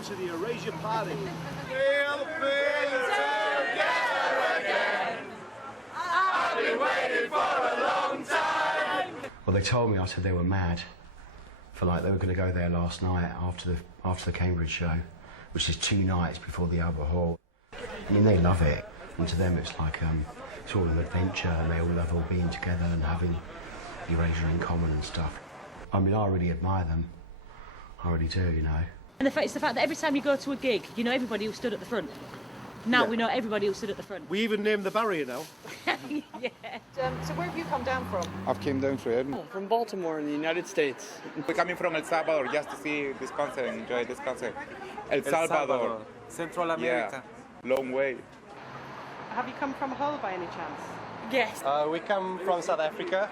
welcome to the Erasure Party. We'll be together again. I've been waiting for a long time. Well, they told me, I said they were mad. For like they were going to go there last night after the Cambridge show, which is 2 nights before the Albert Hall. I mean, they love it, and to them it's like it's all an adventure, and they all love all being together and having Erasure in common and stuff. I mean, I really admire them. I really do, you know. And it's the fact that every time you go to a gig, you know everybody who stood at the front. Now we know everybody who stood at the front. We even named the barrier now. Yeah. So where have you come down from? I've came down from Edinburgh. From Baltimore in the United States. We're coming from El Salvador just to see this concert and enjoy this concert. El Salvador. Central America. Yeah, long way. Have you come from Hull by any chance? Yes. We come from South Africa.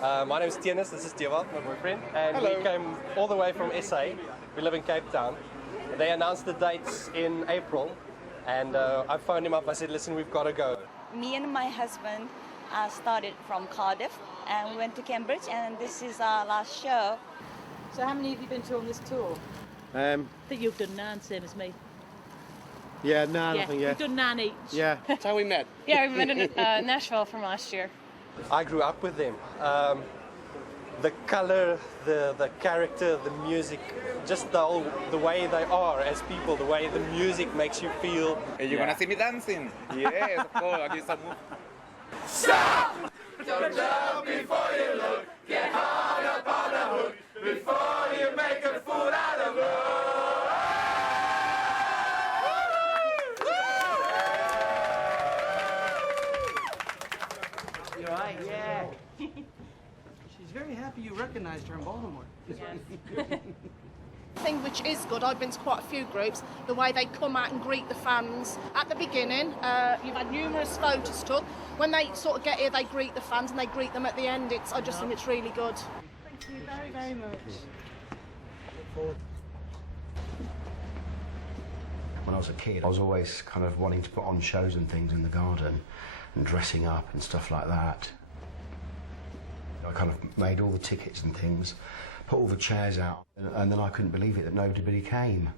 My name is Tienes, this is Dewald, my boyfriend. And Hello. We came all the way from SA. We live in Cape Town. They announced the dates in April. And I phoned him up, I said, listen, we've got to go. Me and my husband started from Cardiff and we went to Cambridge, and this is our last show. So how many have you been to on this tour? I think you've done 9, same as me. Yeah, 9, I think, yeah. We've done 9 each. Yeah. That's how we met. Yeah, we met in Nashville from last year. I grew up with them. The colour, the character, the music, just the way they are as people, the way the music makes you feel. Are you gonna see me dancing? Yes, of course. I'll give some move. Stop! Don't jump before you look. Get hard up on the hook before you make a fool out of us. You're right, yeah. She's very happy you recognised her in Baltimore. Yes. Thing which is good, I've been to quite a few groups, the way they come out and greet the fans at the beginning. You've had numerous photos took. When they sort of get here, they greet the fans and they greet them at the end. I just think it's really good. Thank you very, very much. When I was a kid, I was always kind of wanting to put on shows and things in the garden and dressing up and stuff like that. I kind of made all the tickets and things, put all the chairs out, and then I couldn't believe it that nobody came.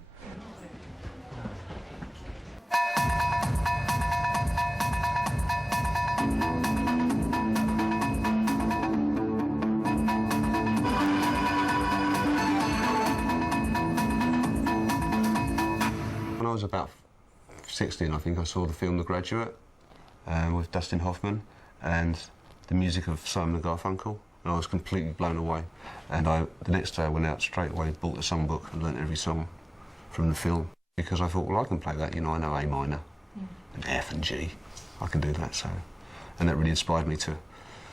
When I was about 16, I think I saw the film The Graduate with Dustin Hoffman and the music of Simon & Garfunkel, and I was completely blown away. And the next day I went out straight away, bought the songbook and learnt every song from the film, because I thought, well, I can play that, you know, I know A minor, and F and G, I can do that, so. And that really inspired me to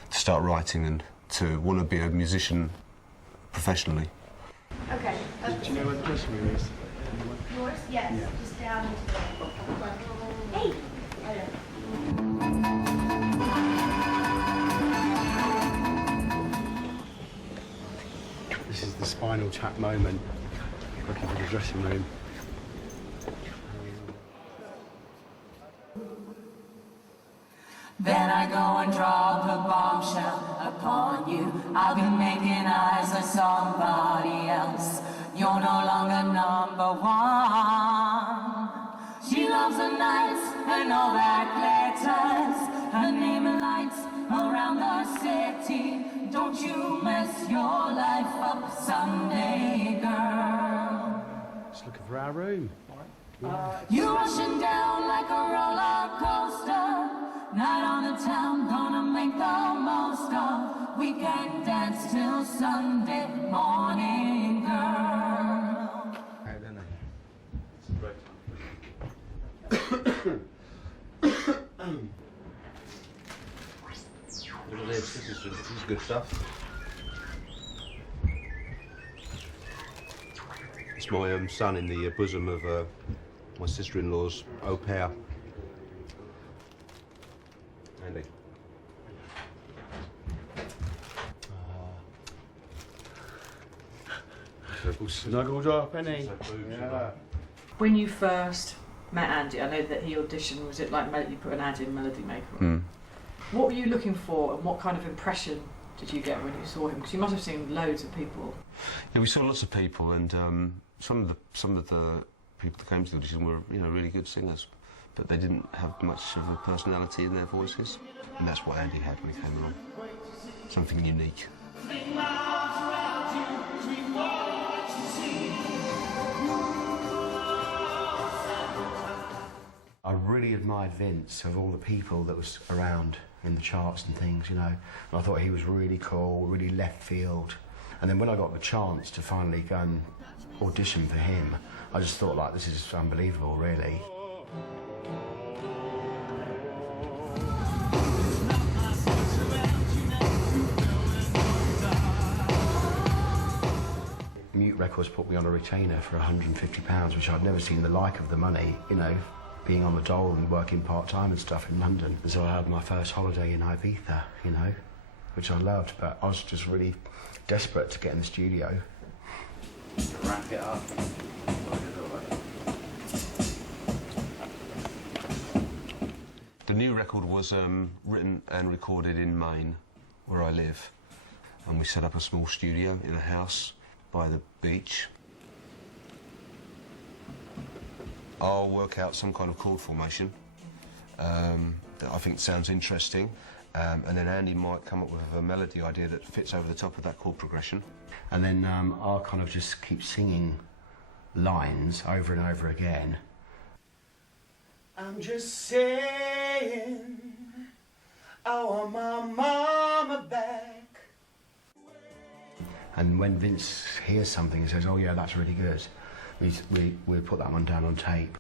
start writing and to want to be a musician professionally. Okay. Do you know where the dressing room is? Yours? Yes. Yeah. Just down into the... Hey! This is the Spinal Tap moment. Looking for the dressing room. Then I go and drop a bombshell upon you. I've been making eyes at somebody else. You're no longer number one. She loves the nights and all that glitters. Her name and lights around the city. Don't you mess your life up someday, girl. Just looking for our room. You're rushing down like a roller coaster. Night on the town, gonna make the most of. We can dance till Sunday morning, girl. Hey, don't they? Look at this, this is good stuff. It's my son in the bosom of my sister-in-law's au pair. Andy. Snuggled up, innit? Yeah. When you first met Andy, I know that he auditioned, was it like you put an ad in Melody Maker? What were you looking for, and what kind of impression did you get when you saw him? Because you must have seen loads of people. Yeah, we saw lots of people, and some of the people that came to the audition were, you know, really good singers, but they didn't have much of a personality in their voices, and that's what Andy had when he came along. Something unique. I really admired Vince, of all the people that was around in the charts and things, you know. And I thought he was really cool, really left field. And then when I got the chance to finally go and audition for him, I just thought, like, this is unbelievable, really. Mute Records put me on a retainer for £150, which I'd never seen the like of the money, you know, being on the dole and working part-time and stuff in London. And so I had my first holiday in Ibiza, you know, which I loved, but I was just really desperate to get in the studio. Wrap it up. The new record was written and recorded in Maine, where I live, and we set up a small studio in a house by the beach. I'll work out some kind of chord formation that I think sounds interesting, and then Andy might come up with a melody idea that fits over the top of that chord progression. And then I'll kind of just keep singing lines over and over again. I'm just saying, I want my mama back. And when Vince hears something, he says, oh yeah, that's really good, we put that one down on tape.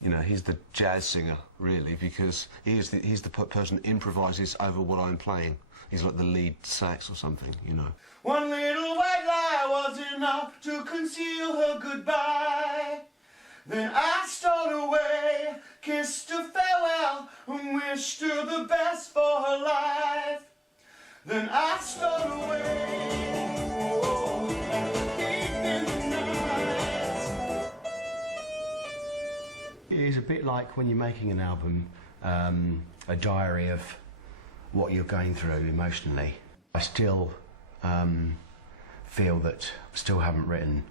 You know, he's the jazz singer, really, because he's the person who improvises over what I'm playing. He's like the lead sax or something, you know. One little white lie was enough to conceal her goodbye. Then I stole away, kissed her farewell, and wished her the best for her life. Then I stole away. It's a bit like when you're making an album, a diary of what you're going through emotionally. I still feel that I still haven't written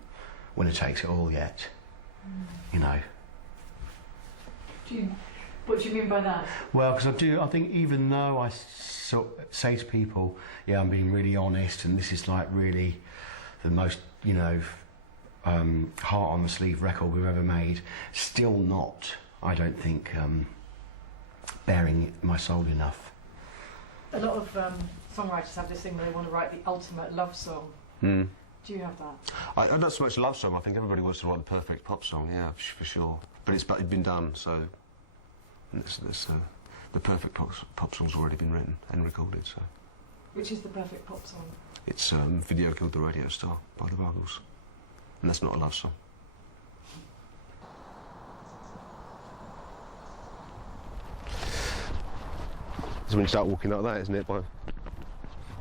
Winner Takes It All yet, you know. What do you mean by that? Well, because I think even though I say to people, yeah, I'm being really honest and this is like really the most, you know, heart on the sleeve record we've ever made, still not, I don't think, bearing my soul enough. A lot of songwriters have this thing where they want to write the ultimate love song. Mm. Do you have that? I not so much a love song. I think everybody wants to write the perfect pop song, yeah, for sure. But it's been done, so the perfect pop song's already been written and recorded. So. Which is the perfect pop song? It's Video Killed the Radio Star by the Buggles. And that's not a love song. It's when you start walking like that, isn't it? And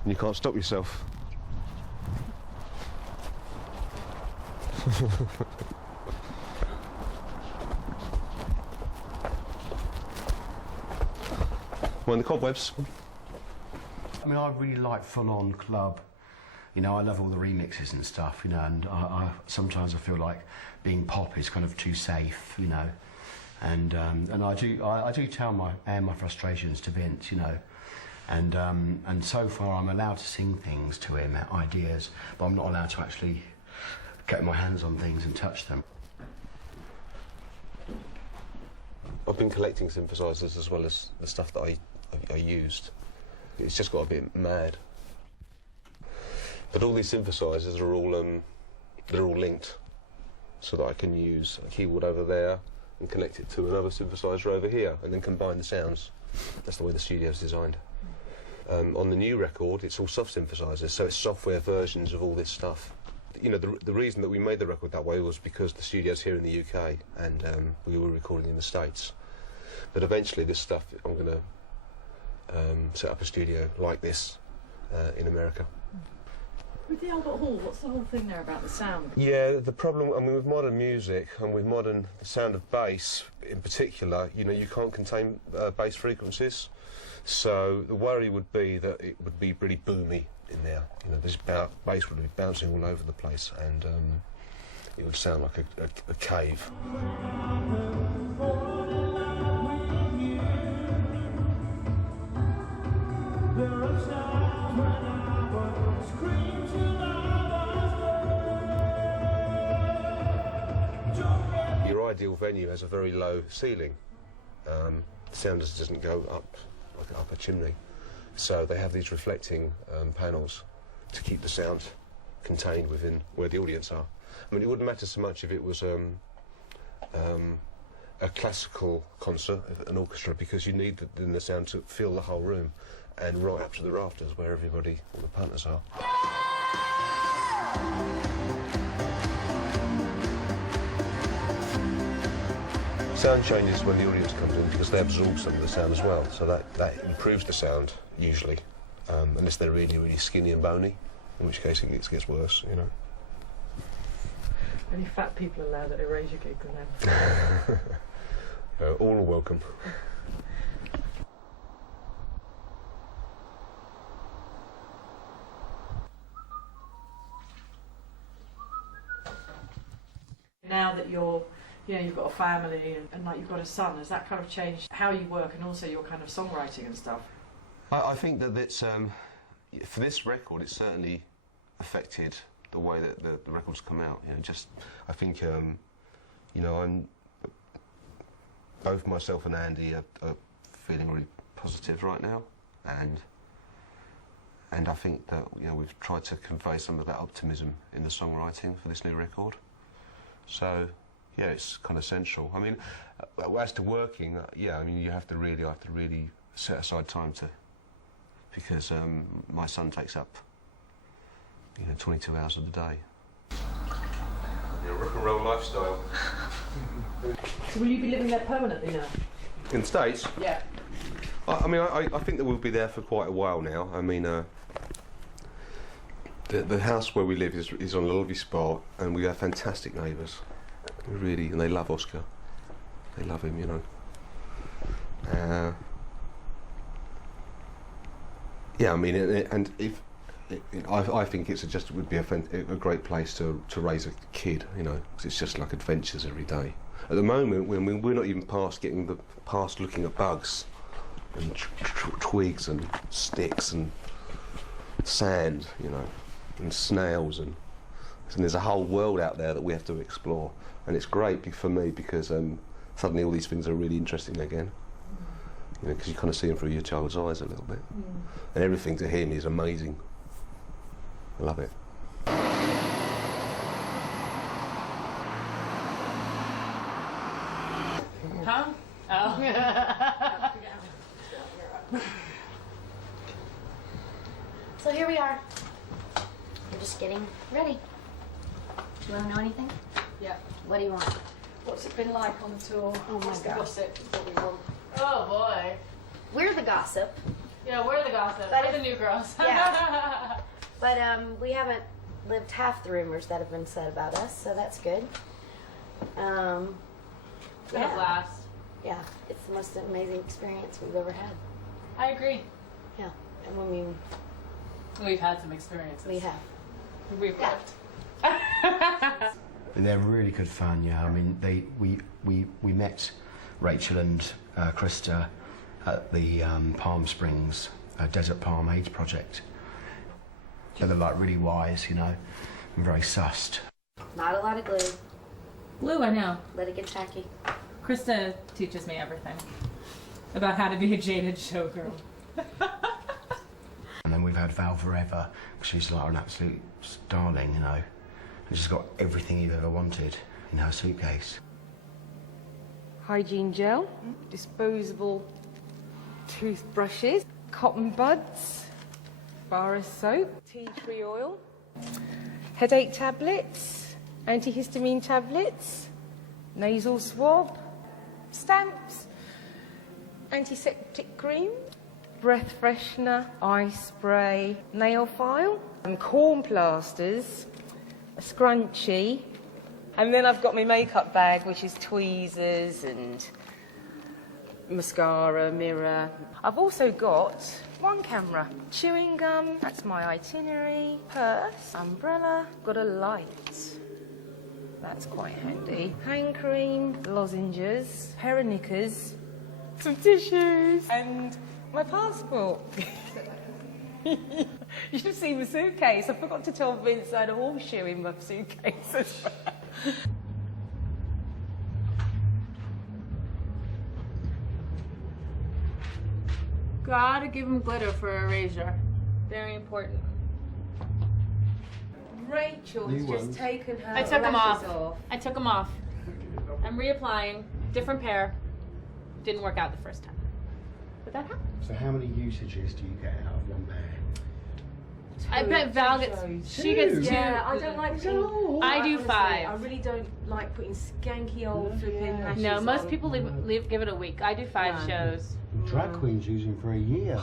you can't stop yourself. Mind the cobwebs? I mean, I really like full-on club. You know, I love all the remixes and stuff, you know, and sometimes I feel like being pop is kind of too safe, you know. And I do tell my frustrations to Vince, you know. And so far I'm allowed to sing things to him, ideas, but I'm not allowed to actually get my hands on things and touch them. I've been collecting synthesizers as well as the stuff that I used. It's just got a bit mad. But all these synthesizers are all they're all linked, so that I can use a keyboard over there and connect it to another synthesizer over here, and then combine the sounds. That's the way the studio's designed. On the new record, it's all soft synthesizers, so it's software versions of all this stuff. You know, the reason that we made the record that way was because the studio's here in the UK, and we were recording in the States. But eventually, this stuff, I'm going to set up a studio like this in America. With the Albert Hall, what's the whole thing there about the sound? Yeah, the problem, I mean, with modern music and with the sound of bass in particular, you know, you can't contain bass frequencies. So the worry would be that it would be really boomy in there. You know, this bass would be bouncing all over the place, and it would sound like a cave. Your ideal venue has a very low ceiling. The sound just doesn't go up like up a chimney. So they have these reflecting panels to keep the sound contained within where the audience are. I mean, it wouldn't matter so much if it was a classical concert, an orchestra, because you need the sound to fill the whole room and right up to the rafters where everybody, all the punters are. Sound changes when the audience comes in because they absorb some of the sound as well, so that improves the sound usually, unless they're really, really skinny and bony, in which case it gets worse, you know. Any fat people allowed at Erasure gigs then? All are welcome. Now that you're, you've got a family and like you've got a son, has that kind of changed how you work and also your kind of songwriting and stuff? I think that it's, for this record, it's certainly affected the way that the records come out. I think, I'm both myself and Andy are feeling really positive right now, and I think that we've tried to convey some of that optimism in the songwriting for this new record. So, yeah, it's kind of essential. I mean, as to working, you have to really set aside time because my son takes up 22 hours of the day. Rock and roll lifestyle. So will you be living there permanently now? In the States? Yeah. I think that we'll be there for quite a while now. I mean, the house where we live is on a lovely spot, and we have fantastic neighbours. Really, and they love Oscar. They love him, I think it would be a great place to raise a kid, because it's just like adventures every day. At the moment, we're not even past looking at bugs and twigs and sticks and sand, and snails, and there's a whole world out there that we have to explore, and it's great for me because suddenly all these things are really interesting again. Because you kind of see them through your child's eyes a little bit, and everything to him is amazing. I love it. Huh? Oh. So here we are. We're just getting ready. Do you want to know anything? Yeah. What do you want? What's it been like on the tour? Oh my What's the gosh. gossip? What we want? Oh boy. We're the gossip. Yeah, we're the gossip. But We're the new girls. Yeah. But we haven't lived half the rumors that have been said about us, so that's good. It's been a blast. Yeah, it's the most amazing experience we've ever had. I agree. Yeah, and when we've had some experiences. we have. We've lived. They're really good fun, yeah. I mean, we met Rachel and Krista at the Palm Springs Desert Palm AIDS Project. They're like really wise, and very sussed. Not a lot of glue. Glue, I know. Let it get tacky. Krista teaches me everything about how to be a jaded showgirl. And then we've had Val Forever. She's like an absolute darling, And she's got everything you've ever wanted in her suitcase. Hygiene gel, disposable toothbrushes, cotton buds, bar of soap, tea tree oil, headache tablets, antihistamine tablets, nasal swab, stamps, antiseptic cream, breath freshener, eye spray, nail file, and corn plasters, a scrunchie, and then I've got my makeup bag, which is tweezers and mascara, mirror. I've also got one camera, chewing gum, that's my itinerary, purse, umbrella, got a light. That's quite handy. Hand cream, lozenges, pair of knickers, some tissues, and my passport. You should have seen the suitcase. I forgot to tell Vince I had a horseshoe in my suitcase as well. Gotta give him glitter for erasure. Very important. Rachel's just taken her I took them lashes off. I took them off. I'm reapplying. Different pair. Didn't work out the first time. But that happened. So how many usages do you get out of one pair? I bet Val gets. She gets 2. Yeah, I don't like putting. I do honestly, 5. I really don't like putting skanky old flipping lashes No, most on. people give it a week. I do 5 shows. Drag queens use them for a year.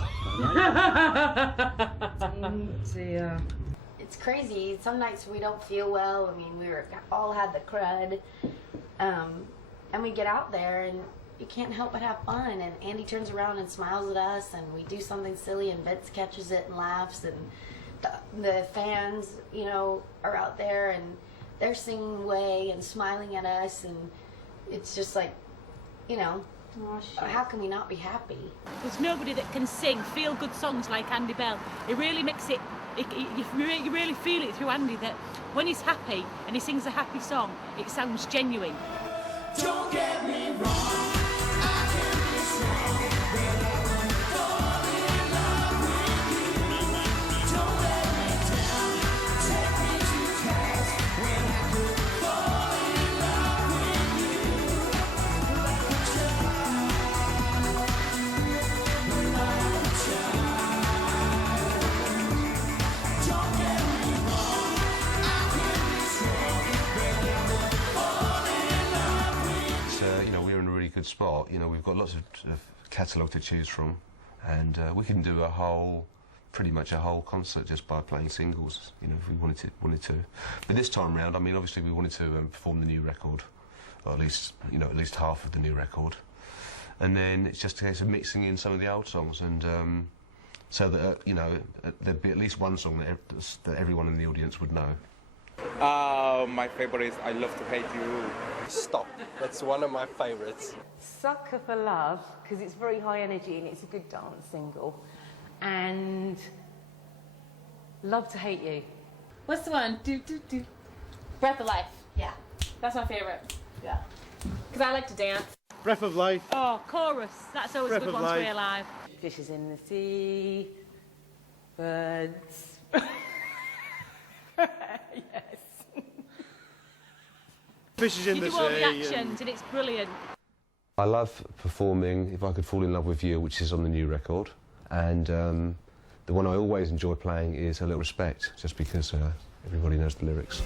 Dear. It's crazy. Some nights we don't feel well. I mean, all had the crud. And we get out there and you can't help but have fun. And Andy turns around and smiles at us and we do something silly and Vince catches it and laughs. And the fans, you know, are out there and they're singing away and smiling at us. And it's just like, you know, how can we not be happy? There's nobody that can sing feel-good songs like Andy Bell. It really makes it, you really feel it through Andy that when he's happy and he sings a happy song, it sounds genuine. Don't get me wrong, I can be strong, but I won't fall in love with you. Don't let me down, take me to task when I could fall in love with you. Like a child, like a child. Don't get me wrong, I can be strong, but I won't fall in love with you. You know, we're in a really good spot. You know, we've got lots of catalogue to choose from, and we can do pretty much a whole concert just by playing singles. You know, if we wanted to. But this time round, I mean, obviously we wanted to perform the new record, or at least half of the new record, and then it's just a case of mixing in some of the old songs, and so that you know there'd be at least one song that everyone in the audience would know. My favorite is I Love to Hate You. Stop. That's one of my favourites. Sucker for Love, because it's very high energy and it's a good dance single. And Love to Hate You. What's the one? Do. Breath of Life. Yeah. That's my favorite. Yeah. Because I like to dance. Breath of Life. Oh, chorus. That's always a Breath good of one to Life. be alive. Fishes in the sea, birds. Yes. Fishes in You the do all the sea. actions and it's brilliant. I love performing If I Could Fall in Love with You, which is on the new record, and the one I always enjoy playing is A Little Respect, just because everybody knows the lyrics.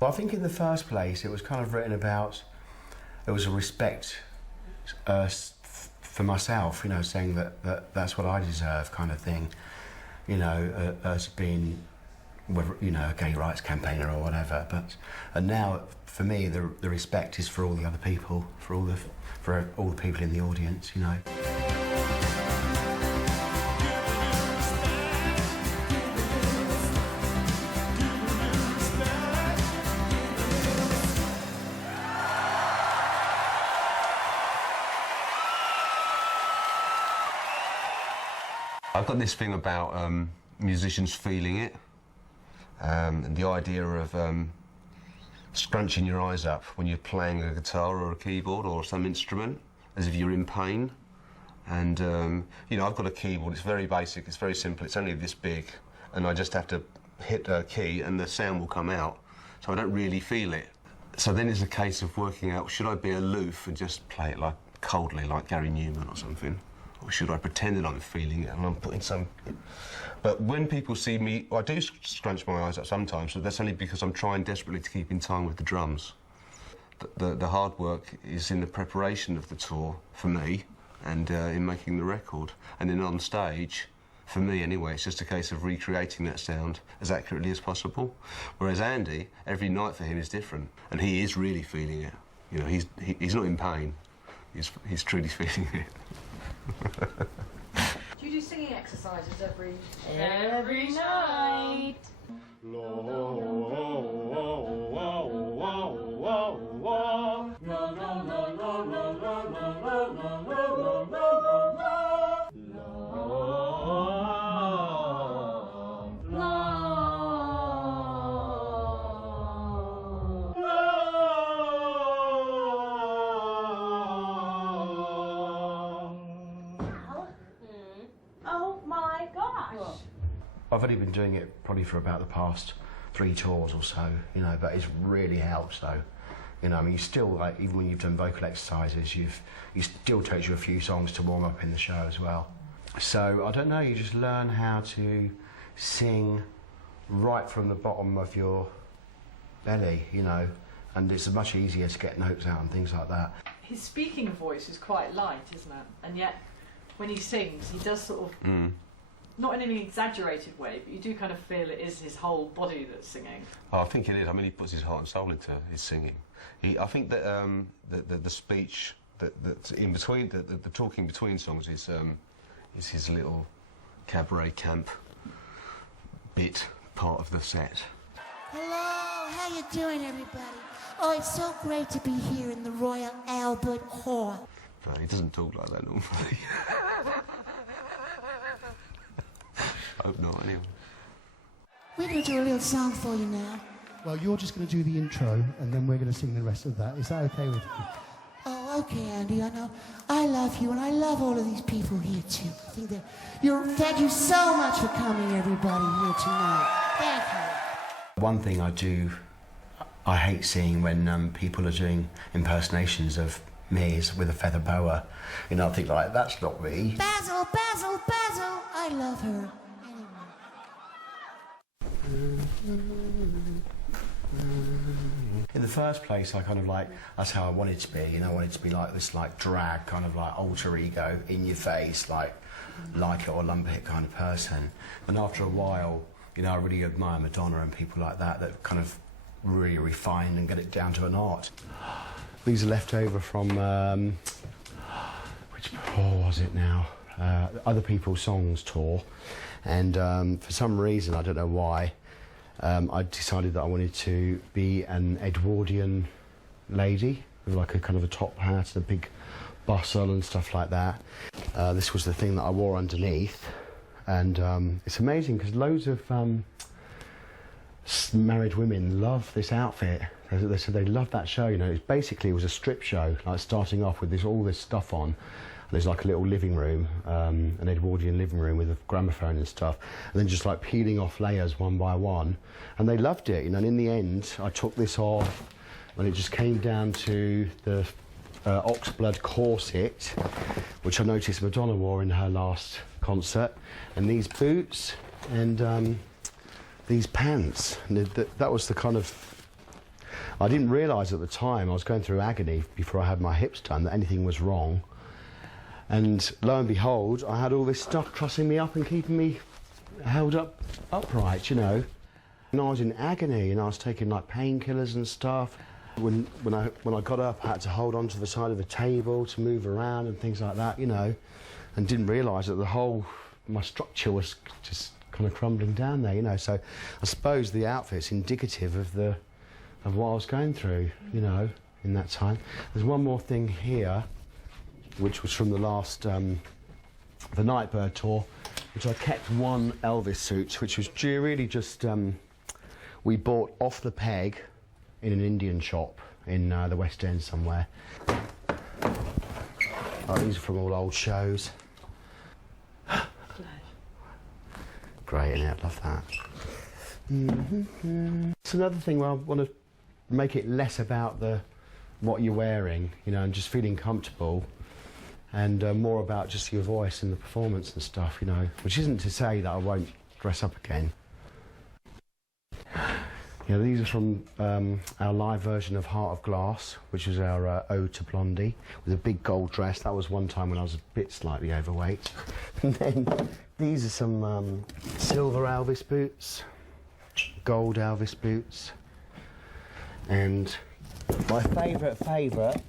Well, I think in the first place it was kind of written about, it was a respect for myself, you know, saying that that's what I deserve kind of thing, you know, as being, you know, a gay rights campaigner or whatever. And now for me the respect is for all the other people, for all the people in the audience, you know. I've got this thing about musicians feeling it, and the idea of scrunching your eyes up when you're playing a guitar or a keyboard or some instrument, as if you're in pain. And you know, I've got a keyboard. It's very basic. It's very simple. It's only this big, and I just have to hit a key, and the sound will come out. So I don't really feel it. So then it's a case of working out: should I be aloof and just play it like coldly like Gary Newman or something? Or should I pretend that I'm feeling it and I'm putting some... But when people see me, I do scrunch my eyes up sometimes, but that's only because I'm trying desperately to keep in time with the drums. The hard work is in the preparation of the tour, for me, and in making the record. And then on stage, for me anyway, it's just a case of recreating that sound as accurately as possible. Whereas Andy, every night for him is different, and he is really feeling it. You know, he's not in pain, he's truly feeling it. Do you do singing exercises every night? Oh my gosh! I've only been doing it probably for about the past 3 tours or so, you know, but it's really helps though. You know, I mean, you still, like, even when you've done vocal exercises, it still takes you a few songs to warm up in the show as well. So, I don't know, you just learn how to sing right from the bottom of your belly, you know, and it's much easier to get notes out and things like that. His speaking voice is quite light, isn't it? And yet, when he sings, he does sort of, not in any exaggerated way, but you do kind of feel it is his whole body that's singing. Oh, I think it is. I mean, he puts his heart and soul into his singing. I think that the speech that's in between, the talking between songs is his little cabaret camp bit part of the set. Hello, how you doing, everybody? Oh, it's so great to be here in the Royal Albert Hall. But he doesn't talk like that normally. I hope not, anyway. We're going to do a little song for you now. Well, you're just going to do the intro, and then we're going to sing the rest of that. Is that okay with you? Oh, okay, Andy, I know. I love you, and I love all of these people here, too. I think that thank you so much for coming, everybody, here tonight. Thank you. One thing I hate seeing when people are doing impersonations of me is with a feather boa. You know, I think, like, that's not me. Basil, Basil, Basil! I love her. In the first place, I kind of like, that's how I wanted to be, you know, I wanted to be like this, like, drag, kind of like alter ego, in your face, like it or lump it kind of person. And after a while, you know, I really admire Madonna and people like that kind of really refine and get it down to an art. These are left over from, which tour was it now? Other People's Songs tour. And for some reason, I don't know why, I decided that I wanted to be an Edwardian lady with like a kind of a top hat and a big bustle and stuff like that. This was the thing that I wore underneath, and it's amazing because loads of married women love this outfit. They said they loved that show. You know, it was a strip show, like starting off with all this stuff on. There's like a little living room, an Edwardian living room with a gramophone and stuff, and then just like peeling off layers one by one, and they loved it, you know. And in the end, I took this off, and it just came down to the oxblood corset, which I noticed Madonna wore in her last concert, and these boots and these pants. And that was the kind of. I didn't realise at the time, I was going through agony before I had my hips done, that anything was wrong. And lo and behold, I had all this stuff trussing me up and keeping me held upright, you know. And I was in agony, and I was taking like painkillers and stuff. When I got up, I had to hold on to the side of a table to move around and things like that, you know. And didn't realise that my structure was just kind of crumbling down there, you know. So I suppose the outfit's indicative of what I was going through, you know, in that time. There's one more thing here, which was from the last, the Nightbird tour, which I kept one Elvis suit, which was really just, we bought off the peg in an Indian shop in the West End somewhere. Oh, these are from all old shows. Great, isn't it? Love that. It's another thing where I want to make it less about what you're wearing, you know, and just feeling comfortable. and more about just your voice and the performance and stuff, you know, which isn't to say that I won't dress up again. Yeah, these are from our live version of Heart of Glass, which was our ode to Blondie, with a big gold dress. That was one time when I was a bit slightly overweight. And then these are some silver Elvis boots, gold Elvis boots, and my favourite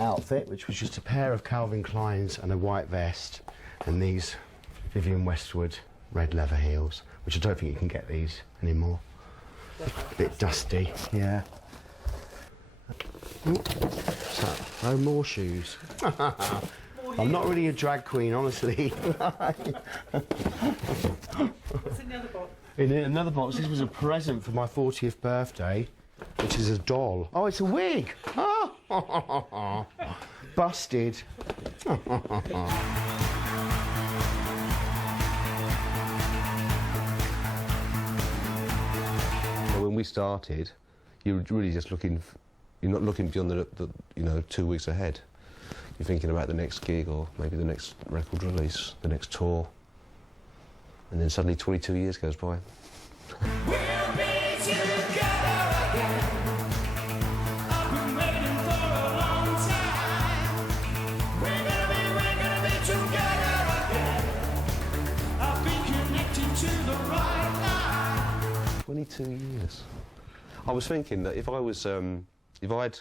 outfit, which was just a pair of Calvin Kleins and a white vest, and these Vivienne Westwood red leather heels, which I don't think you can get these anymore. A bit dusty, yeah. So, no more shoes. I'm not really a drag queen, honestly. What's in the other box? In another box, this was a present for my 40th birthday, which is a doll. Oh, it's a wig! Busted. When we started, you're really just looking. You're not looking beyond the 2 weeks ahead. You're thinking about the next gig or maybe the next record release, the next tour, and then suddenly 22 years goes by. We'll be together again. I've been waiting for a long time. We're gonna be together again. I've been connected to the right line. 22 years. I was thinking that if I'd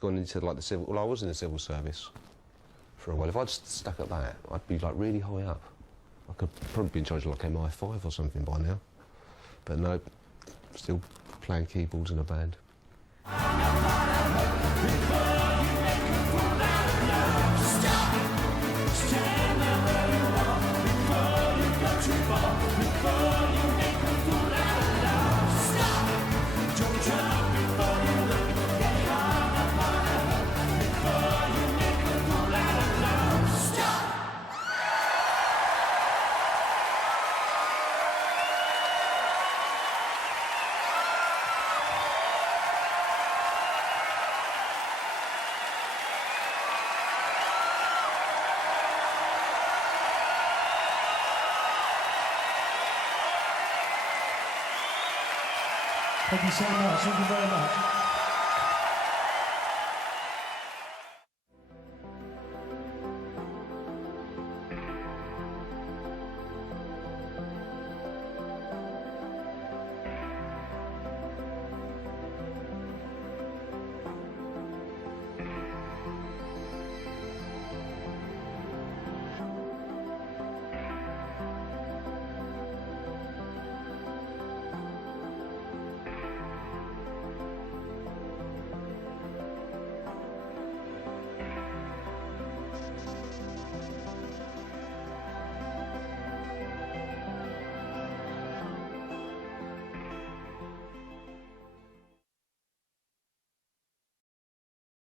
gone into like the civil, well, I was in the civil service for a while. If I'd stuck at that, I'd be like really high up. I could probably be in charge of like MI5 or something by now. But no, still playing keyboards in a band. Thank you so much. Thank you very much.